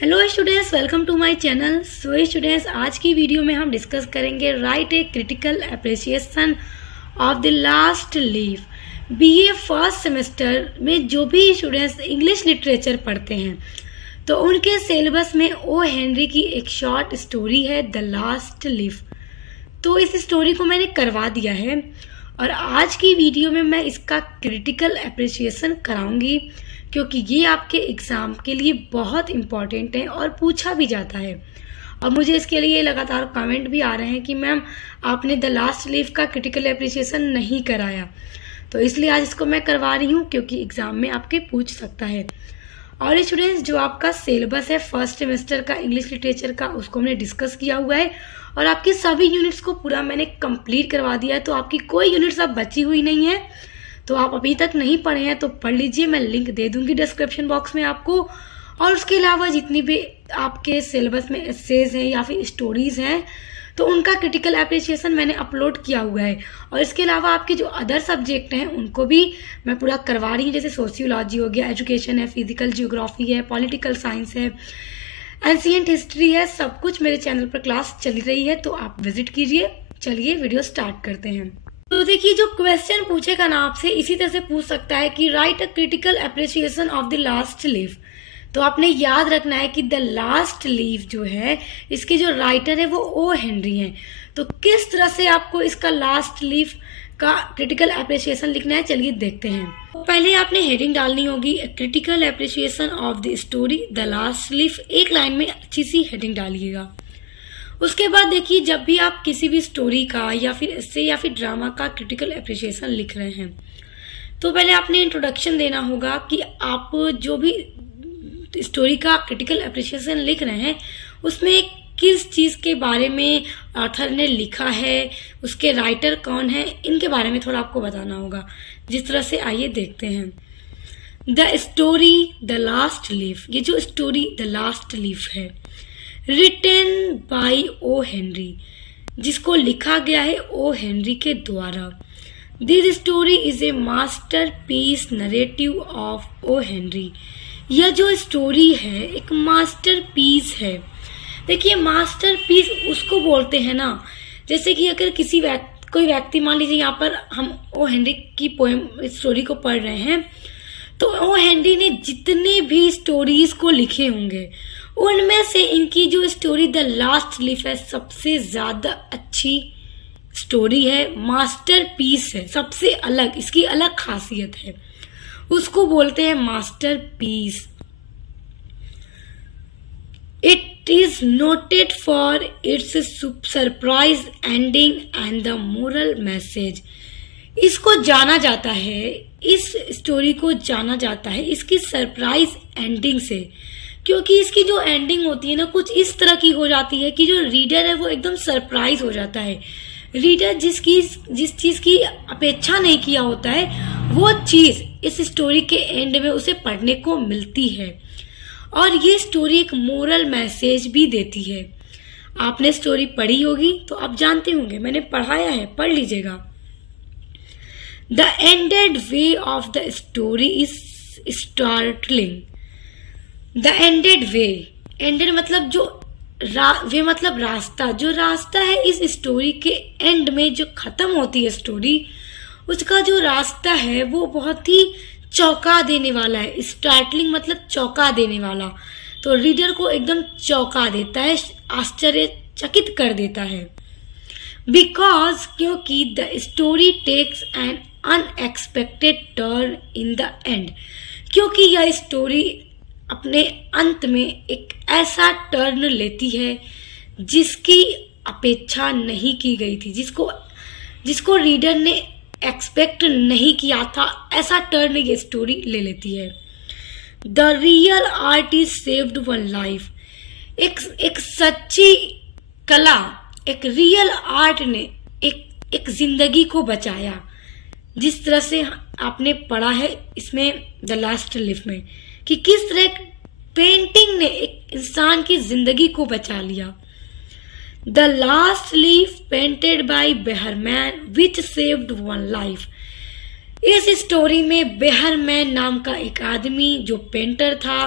Hello students, welcome to my channel. So students, आज की video में हम डिस्कस करेंगे write a critical appreciation of the Last Leaf. BA first semester में जो भी स्टूडेंट्स इंग्लिश लिटरेचर पढ़ते हैं तो उनके सिलेबस में ओ हेनरी की एक शॉर्ट स्टोरी है द लास्ट लीफ। तो इस स्टोरी को मैंने करवा दिया है और आज की वीडियो में मैं इसका क्रिटिकल अप्रिसिएशन कराऊंगी क्योंकि ये आपके एग्जाम के लिए बहुत इम्पॉर्टेंट है और पूछा भी जाता है। और मुझे इसके लिए लगातार कमेंट भी आ रहे हैं कि मैम आपने द लास्ट लीफ का क्रिटिकल अप्रिसिएशन नहीं कराया, तो इसलिए आज इसको मैं करवा रही हूँ क्योंकि एग्जाम में आपके पूछ सकता है। और स्टूडेंट्स, जो आपका सिलेबस है फर्स्ट सेमेस्टर का इंग्लिश लिटरेचर का, उसको हमने डिस्कस किया हुआ है और आपकी सभी यूनिट्स को पूरा मैंने कंप्लीट करवा दिया है। तो आपकी कोई यूनिट्स अब बची हुई नहीं है। तो आप अभी तक नहीं पढ़े हैं तो पढ़ लीजिए, मैं लिंक दे दूंगी डिस्क्रिप्शन बॉक्स में आपको। और उसके अलावा जितनी भी आपके सिलेबस में एसेज हैं या फिर स्टोरीज हैं तो उनका क्रिटिकल अप्रिसिएशन मैंने अपलोड किया हुआ है। और इसके अलावा आपके जो अदर सब्जेक्ट हैं उनको भी मैं पूरा करवा रही हूँ, जैसे सोशियोलॉजी हो गया, एजुकेशन है, फिजिकल जियोग्राफी है, पॉलिटिकल साइंस है, एंशिएंट हिस्ट्री है, सब कुछ मेरे चैनल पर क्लास चल रही है, तो आप विजिट कीजिए। चलिए वीडियो स्टार्ट करते हैं। तो देखिए, जो क्वेश्चन पूछेगा ना आपसे इसी तरह से पूछ सकता है कि right a critical appreciation of the Last leaf. तो आपने याद रखना है कि द लास्ट लीफ जो है इसके जो राइटर है वो ओ हेनरी हैं। तो किस तरह से आपको इसका लास्ट लीफ का क्रिटिकल अप्रिसिएशन लिखना है, चलिए देखते हैं। तो पहले आपने हेडिंग डालनी होगी critical appreciation of the story the Last leaf. एक लाइन में अच्छी सी हेडिंग डालिएगा। उसके बाद देखिए, जब भी आप किसी भी स्टोरी का या फिर एस्से या फिर ड्रामा का क्रिटिकल अप्रिसिएशन लिख रहे हैं तो पहले आपने इंट्रोडक्शन देना होगा कि आप जो भी स्टोरी का क्रिटिकल अप्रिसिएशन लिख रहे हैं उसमें किस चीज के बारे में ऑथर ने लिखा है, उसके राइटर कौन है, इनके बारे में थोड़ा आपको बताना होगा। जिस तरह से आइए देखते हैं। The story the Last Leaf, ये जो स्टोरी द लास्ट लीफ है रिटन बाय ओ हेनरी, जिसको लिखा गया है ओ हेनरी के द्वारा। This story is a master piece narrative of O Henry. यह जो स्टोरी है एक मास्टर पीस है। देखिए, मास्टर पीस उसको बोलते हैं ना, जैसे कि अगर कोई व्यक्ति, मान लीजिए यहाँ पर हम ओ हेनरी की पोएम स्टोरी को पढ़ रहे हैं तो ओ हेनरी ने जितने भी स्टोरीज को लिखे होंगे उनमें से इनकी जो स्टोरी द लास्ट लीफ है सबसे ज्यादा अच्छी स्टोरी है, मास्टर पीस है, सबसे अलग, इसकी अलग खासियत है, उसको बोलते हैं master piece. It is noted for its surprise ending and the moral message. इसको जाना जाता है, इस स्टोरी को जाना जाता है इसकी सरप्राइज एंडिंग से, क्योंकि इसकी जो एंडिंग होती है ना कुछ इस तरह की हो जाती है कि जो रीडर है वो एकदम सरप्राइज हो जाता है। रीडर जिस चीज की अपेक्षा नहीं किया होता है वो चीज इस स्टोरी के एंड में उसे पढ़ने को मिलती है। और ये स्टोरी एक मोरल मैसेज भी देती है। आपने स्टोरी पढ़ी होगी तो आप जानते होंगे, मैंने पढ़ाया है, पढ़ लीजिएगा। The ended way of the story is startling. The ended way, ended मतलब जो वे मतलब रास्ता, जो रास्ता है इस स्टोरी के एंड में जो खत्म होती है स्टोरी, उसका जो रास्ता है वो बहुत ही चौंका देने वाला है। स्टार्टलिंग मतलब चौंका देने वाला, तो रीडर को एकदम चौंका देता है, आश्चर्यचकित कर देता है। बिकॉज, क्योंकि the story takes an unexpected turn in the end, क्योंकि यह स्टोरी अपने अंत में एक ऐसा टर्न लेती है जिसकी अपेक्षा नहीं की गई थी, जिसको रीडर ने एक्सपेक्ट नहीं किया था, ऐसा टर्न ये स्टोरी ले लेती है। The real art is saved one life. एक सच्ची कला, एक रियल आर्ट ने एक जिंदगी को बचाया। जिस तरह से आपने पढ़ा है इसमें द लास्ट लीफ में कि किस तरह पेंटिंग ने एक इंसान की जिंदगी को बचा लिया। The Last leaf painted bye Behrman which saved one life. इस स्टोरी में बेहरमैन नाम का एक आदमी जो पेंटर था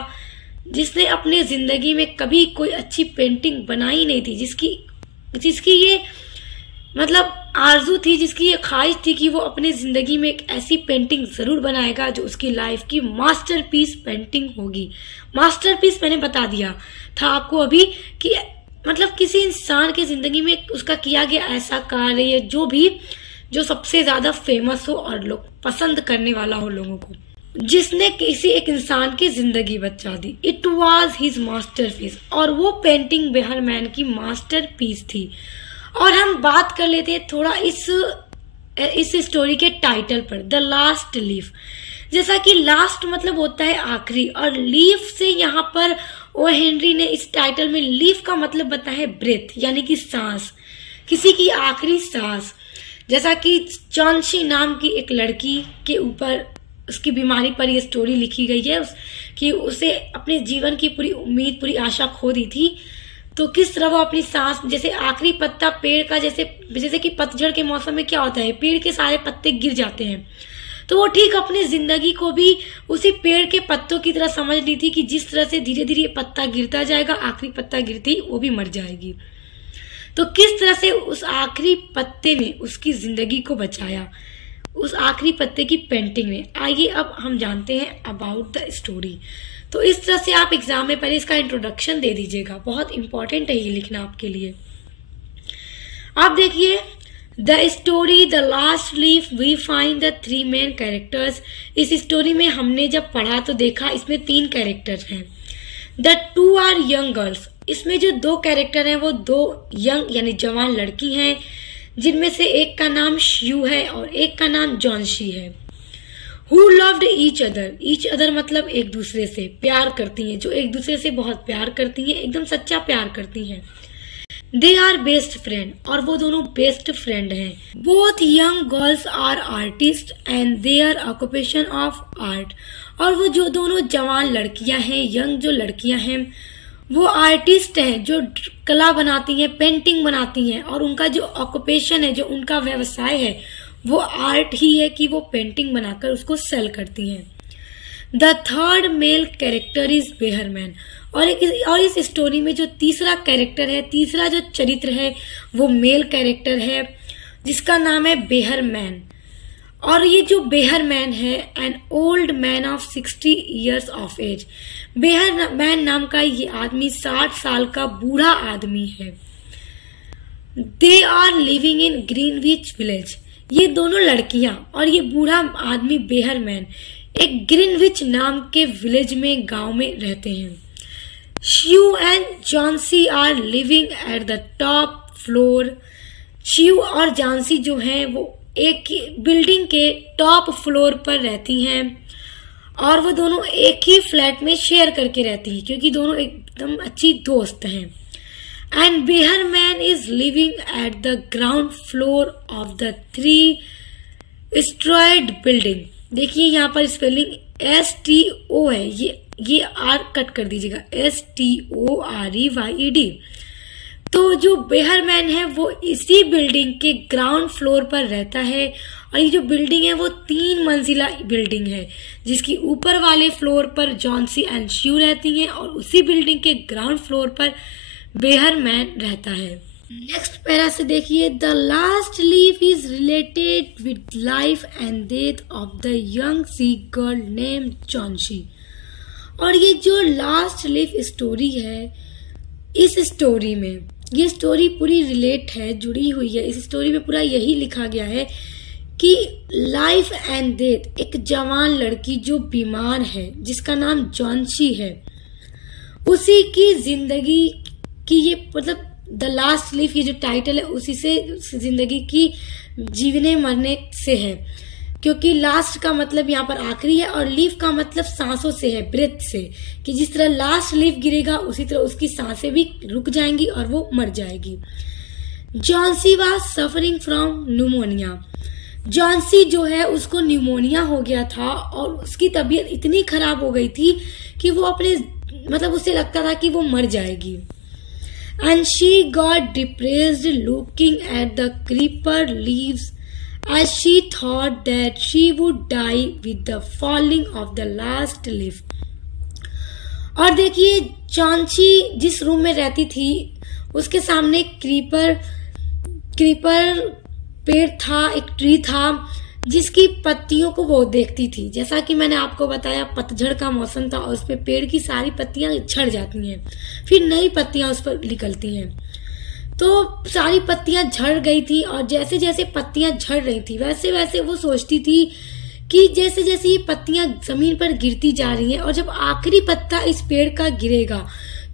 जिसने अपने जिंदगी में कभी कोई अच्छी पेंटिंग बनाई नहीं थी, जिसकी ये मतलब आरजू थी, जिसकी ये ख्वाहिश थी कि वो अपने जिंदगी में एक ऐसी पेंटिंग जरूर बनाएगा जो उसकी लाइफ की मास्टरपीस पेंटिंग होगी। मास्टरपीस मैंने बता दिया था आपको अभी कि मतलब किसी इंसान की जिंदगी में उसका किया गया ऐसा कार्य जो सबसे ज्यादा फेमस हो और लोग पसंद करने वाला हो लोगों को, जिसने किसी एक इंसान की जिंदगी बचा दी। इट वॉज हिज मास्टरपीस, और वो पेंटिंग बेहरमैन की मास्टरपीस थी। और हम बात कर लेते हैं थोड़ा इस स्टोरी के टाइटल पर, द लास्ट लीफ। जैसा कि लास्ट मतलब होता है आखिरी, और लीफ से यहाँ पर ओ हेनरी ने इस टाइटल में लीफ का मतलब बताया है ब्रेथ, यानी कि सांस, किसी की आखिरी सांस। जैसा कि चॉन्सी नाम की एक लड़की के ऊपर उसकी बीमारी पर यह स्टोरी लिखी गई है कि उसे अपने जीवन की पूरी उम्मीद, पूरी आशा खो दी थी। तो किस तरह वो अपनी सांस, जैसे आखिरी पत्ता पेड़ का, जैसे कि पतझड़ के मौसम में क्या होता है, पेड़ के सारे पत्ते गिर जाते हैं, तो वो ठीक अपनी जिंदगी को भी उसी पेड़ के पत्तों की तरह समझ ली थी कि जिस तरह से धीरे धीरे पत्ता गिरता जाएगा, आखिरी पत्ता गिरते ही वो भी मर जाएगी। तो किस तरह से उस आखिरी पत्ते ने उसकी जिंदगी को बचाया, उस आखिरी पत्ते की पेंटिंग ने। आइए अब हम जानते हैं अबाउट द स्टोरी। तो इस तरह से आप एग्जाम में पहले इसका इंट्रोडक्शन दे दीजिएगा, बहुत इंपॉर्टेंट है ये लिखना आपके लिए। आप देखिए, the story the Last Leaf we find the 3 main characters. इस स्टोरी में हमने जब पढ़ा तो देखा इसमें 3 कैरेक्टर हैं। द 2 आर यंग गर्ल्स, इसमें जो 2 कैरेक्टर हैं वो 2 यंग यानी जवान लड़की हैं, जिनमें से एक का नाम श्यू है और एक का नाम जॉन्सी है। Who loved each other मतलब एक दूसरे से प्यार करती हैं, जो एक दूसरे से बहुत प्यार करती हैं, एकदम सच्चा प्यार करती हैं। They are best friend, और वो दोनों बेस्ट फ्रेंड हैं। Both young girls are artists and their occupation of art, और वो जो दोनों जवान लड़कियां हैं, यंग जो लड़कियां हैं, वो आर्टिस्ट हैं, जो कला बनाती हैं, पेंटिंग बनाती हैं, और उनका जो ऑक्यूपेशन है, जो उनका व्यवसाय है, वो आर्ट ही है कि वो पेंटिंग बनाकर उसको सेल करती हैं। The 3rd male character is Behrman, और इस स्टोरी में जो तीसरा कैरेक्टर है, तीसरा जो चरित्र है, वो मेल कैरेक्टर है जिसका नाम है बेहरमैन। और ये जो बेहरमैन है, an old man of 60 years of age. Behrman नाम का ये आदमी 60 साल का बूढ़ा आदमी है। They are living in Greenwich Village, ये दोनों लड़कियां और ये बूढ़ा आदमी बेहरमैन एक ग्रीनविच नाम के विलेज में, गांव में रहते हैं। Sue and Johnsy are living at the top floor. Sue और जॉन्सी जो हैं वो एक बिल्डिंग के टॉप फ्लोर पर रहती हैं, और वो दोनों एक ही फ्लैट में शेयर करके रहती हैं क्योंकि दोनों एकदम अच्छी दोस्त हैं। And Behrman is living at the ground floor of the 3-storied building। देखिए यहाँ पर स्पेलिंग STO है, ये R कट कर दीजिएगा, STOREYED। तो जो बेहरमैन है वो इसी बिल्डिंग के ग्राउंड फ्लोर पर रहता है, और ये जो बिल्डिंग है वो 3 मंजिला बिल्डिंग है, जिसकी ऊपर वाले फ्लोर पर जॉन्सी एंड श्यू रहती हैं, और उसी बिल्डिंग के ग्राउंड फ्लोर पर बेहरमैन रहता है। नेक्स्ट पैरा से देखिए, the Last Leaf is related with life and death of the young see girl named Johnsy. और ये जो लास्ट लीफ स्टोरी है, इस स्टोरी में ये स्टोरी पूरी रिलेट है, जुड़ी हुई है। इस स्टोरी में पूरा यही लिखा गया है कि लाइफ एंड डेथ, एक जवान लड़की जो बीमार है, जिसका नाम जॉन्सी है, उसी की जिंदगी कि ये मतलब द लास्ट लीफ, ये जो टाइटल है उसी से जिंदगी की जीवने मरने से है, क्योंकि लास्ट का मतलब यहाँ पर आखिरी है और लीफ का मतलब सांसों से है, ब्रेथ से, कि जिस तरह लास्ट लीफ गिरेगा उसी तरह उसकी सांसें भी रुक जाएंगी और वो मर जाएगी। Johnsy was suffering from pneumonia. Johnsy जो है उसको न्यूमोनिया हो गया था और उसकी तबीयत इतनी खराब हो गई थी कि वो अपने मतलब उसे लगता था कि वो मर जाएगी। And she got depressed looking at the creeper leaves as she thought that she would die with the falling of the last leaf। और देखिए जॉन्सी जिस रूम में रहती थी उसके सामने क्रीपर पेड़ था, एक ट्री था जिसकी पत्तियों को वो देखती थी। जैसा कि मैंने आपको बताया पतझड़ का मौसम था और उस पे पेड़ की सारी पत्तियां झड़ जाती हैं, फिर नई पत्तियां उस पर निकलती हैं। तो सारी पत्तियां झड़ गई थी और जैसे जैसे पत्तियां झड़ रही थी वैसे वैसे वो सोचती थी कि जैसे जैसे ये पत्तियां जमीन पर गिरती जा रही हैं और जब आखिरी पत्ता इस पेड़ का गिरेगा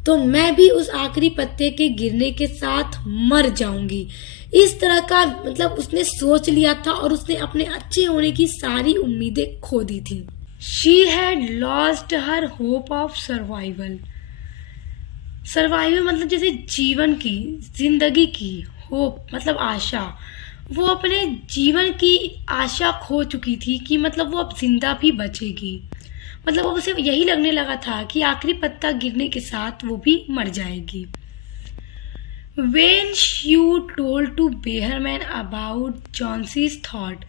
तो मैं भी उस आखिरी पत्ते के गिरने के साथ मर जाऊंगी। इस तरह का मतलब उसने सोच लिया था और उसने अपने अच्छे होने की सारी उम्मीदें खो दी थी। She had lost her hope of survival मतलब जैसे जीवन की, जिंदगी की होप मतलब आशा। वो अपने जीवन की आशा खो चुकी थी कि मतलब वो अब जिंदा भी बचेगी। मतलब वो उसे यही लगने लगा था कि आखिरी पत्ता गिरने के साथ वो भी मर जाएगी। When Sue told to Behrman about जॉन्सी's thought,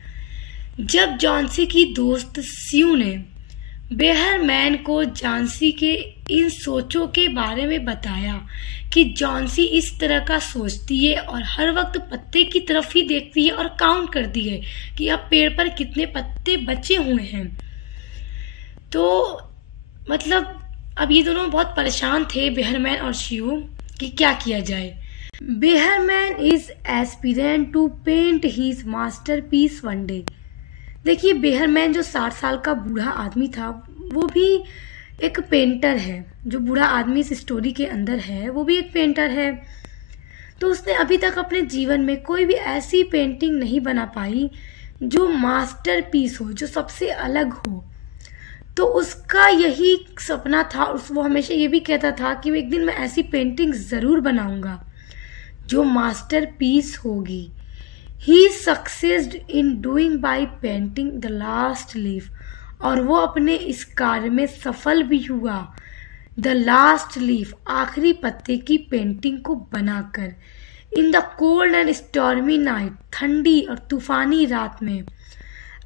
जब जॉन्सी की दोस्त स्यू ने बेहरमैन को जॉन्सी के इन सोचों के बारे में बताया कि जॉन्सी इस तरह का सोचती है और हर वक्त पत्ते की तरफ ही देखती है और काउंट करती है कि अब पेड़ पर कितने पत्ते बचे हुए हैं, तो मतलब अब ये दोनों बहुत परेशान थे बेहरमैन और स्यू कि क्या किया जाए। Behrman is aspirant to paint his masterpiece one day. देखिए बेहरमैन जो 60 साल का बूढ़ा आदमी था वो भी एक पेंटर है। जो बूढ़ा आदमी इस स्टोरी के अंदर है वो भी एक पेंटर है। तो उसने अभी तक अपने जीवन में कोई भी ऐसी पेंटिंग नहीं बना पाई जो मास्टरपीस हो, जो सबसे अलग हो। तो उसका यही सपना था और वो हमेशा ये भी कहता था कि एक दिन मैं ऐसी पेंटिंग जरूर बनाऊंगा जो मास्टरपीस होगी। He succeeded in doing by painting the last leaf, और वो अपने इस कार्य में सफल भी हुआ। The last leaf, आखिरी पत्ते की पेंटिंग को बनाकर। In the cold and stormy night, ठंडी और तूफानी रात में।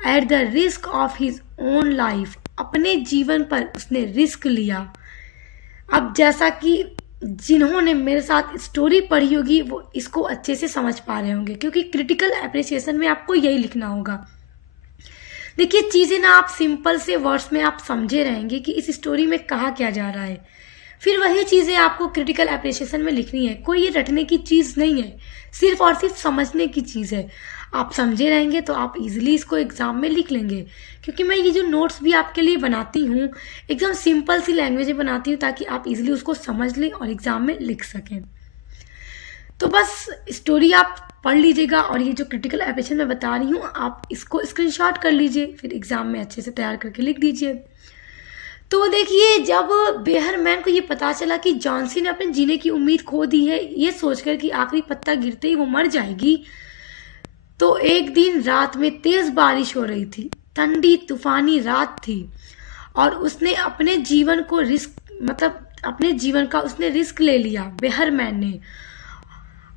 At the risk of his own life, अपने जीवन पर उसने रिस्क लिया। अब जैसा कि जिन्होंने मेरे साथ स्टोरी पढ़ी होगी वो इसको अच्छे से समझ पा रहे होंगे, क्योंकि क्रिटिकल एप्रिसिएशन में आपको यही लिखना होगा। देखिए चीजें ना आप सिंपल से वर्ड्स में आप समझे रहेंगे कि इस स्टोरी में कहा क्या जा रहा है, फिर वही चीजें आपको क्रिटिकल एप्रिसिएशन में लिखनी है। कोई ये रटने की चीज नहीं है, सिर्फ और सिर्फ समझने की चीज है। आप समझे रहेंगे तो आप इजीली इसको एग्जाम में लिख लेंगे, क्योंकि मैं ये जो नोट्स भी आपके लिए बनाती हूँ एकदम सिंपल सी लैंग्वेज में बनाती हूँ ताकि आप इजीली उसको समझ लें और एग्जाम में लिख सकें। तो बस स्टोरी आप पढ़ लीजिएगा और ये जो क्रिटिकल एप्रिसिएशन मैं बता रही हूँ आप इसको स्क्रीनशॉट कर लीजिए, फिर एग्जाम में अच्छे से तैयार करके लिख दीजिए। तो देखिए जब बेहरमैन को ये पता चला कि जॉन्सी ने अपने जीने की उम्मीद खो दी है, ये सोचकर कि आखिरी पत्ता गिरते ही वो मर जाएगी, तो एक दिन रात में तेज बारिश हो रही थी, ठंडी तूफानी रात थी और उसने अपने जीवन को अपने जीवन का उसने रिस्क ले लिया बेहरमैन ने,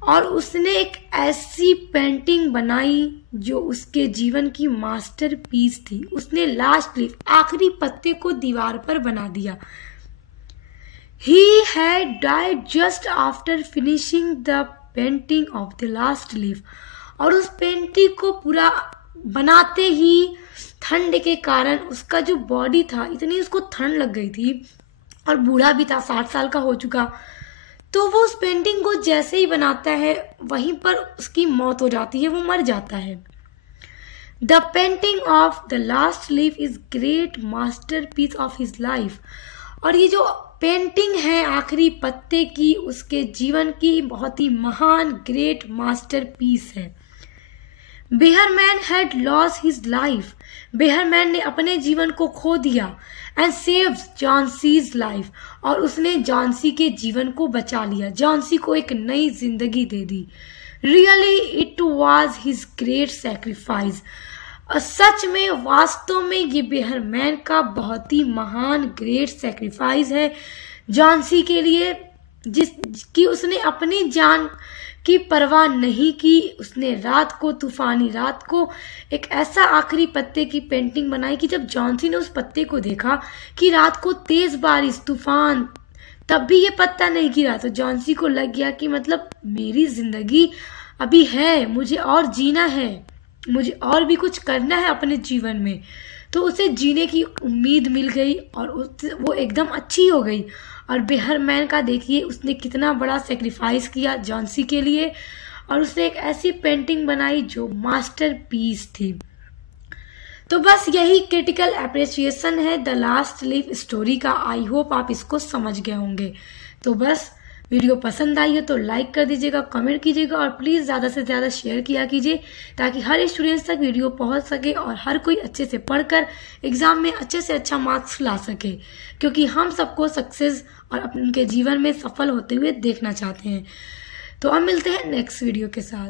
और उसने एक ऐसी पेंटिंग बनाई जो उसके जीवन की मास्टरपीस थी। उसने लास्ट लीफ, आखिरी पत्ते को दीवार पर बना दिया। He had died just after finishing the painting of the last leaf, और उस पेंटिंग को पूरा बनाते ही ठंड के कारण उसका जो बॉडी था, इतनी उसको ठंड लग गई थी और बूढ़ा भी था, 60 साल का हो चुका, तो वो उस पेंटिंग को जैसे ही बनाता है वहीं पर उसकी मौत हो जाती है, वो मर जाता है। The painting of the Last Leaf is great masterpiece of his life, और ये जो पेंटिंग है आखिरी पत्ते की उसके जीवन की बहुत ही महान ग्रेट मास्टरपीस है। Behrman had lost his life, Behrman ने अपने जीवन को खो दिया, एंड सेव्ड जॉन्सीज लाइफ, और उसने जॉन्सी के जीवन को बचा लिया, जॉन्सी को एक नई जिंदगी दे दी। Really it was his great sacrifice, और सच में वास्तव में ये बेहरमैन का बहुत ही महान ग्रेट सैक्रिफाइस है जॉन्सी के लिए, जिसकी उसने अपनी जान की परवाह नहीं की। उसने रात को, तूफानी रात को, एक ऐसा आखिरी पत्ते की पेंटिंग बनाई कि जब जॉन्सी ने उस पत्ते को देखा कि रात को तेज बारिश, तूफान, तब भी ये पत्ता नहीं गिरा, तो जॉन्सी को लग गया कि मतलब मेरी जिंदगी अभी है, मुझे और जीना है, मुझे और भी कुछ करना है अपने जीवन में। तो उसे जीने की उम्मीद मिल गई और वो एकदम अच्छी हो गई। और बेहरमैन का देखिए उसने कितना बड़ा सेक्रीफाइस किया जॉन्सी के लिए, और उसने एक ऐसी पेंटिंग बनाई जो मास्टरपीस थी। तो बस यही क्रिटिकल अप्रिसिएशन है द लास्ट लीफ स्टोरी का। आई होप आप इसको समझ गए होंगे। तो बस वीडियो पसंद आई हो तो लाइक कर दीजिएगा, कमेंट कीजिएगा और प्लीज़ ज़्यादा से ज़्यादा शेयर किया कीजिए ताकि हर स्टूडेंट्स तक वीडियो पहुंच सके और हर कोई अच्छे से पढ़कर एग्जाम में अच्छे से अच्छा मार्क्स ला सके, क्योंकि हम सबको सक्सेस और उनके जीवन में सफल होते हुए देखना चाहते हैं। तो अब मिलते हैं नेक्स्ट वीडियो के साथ।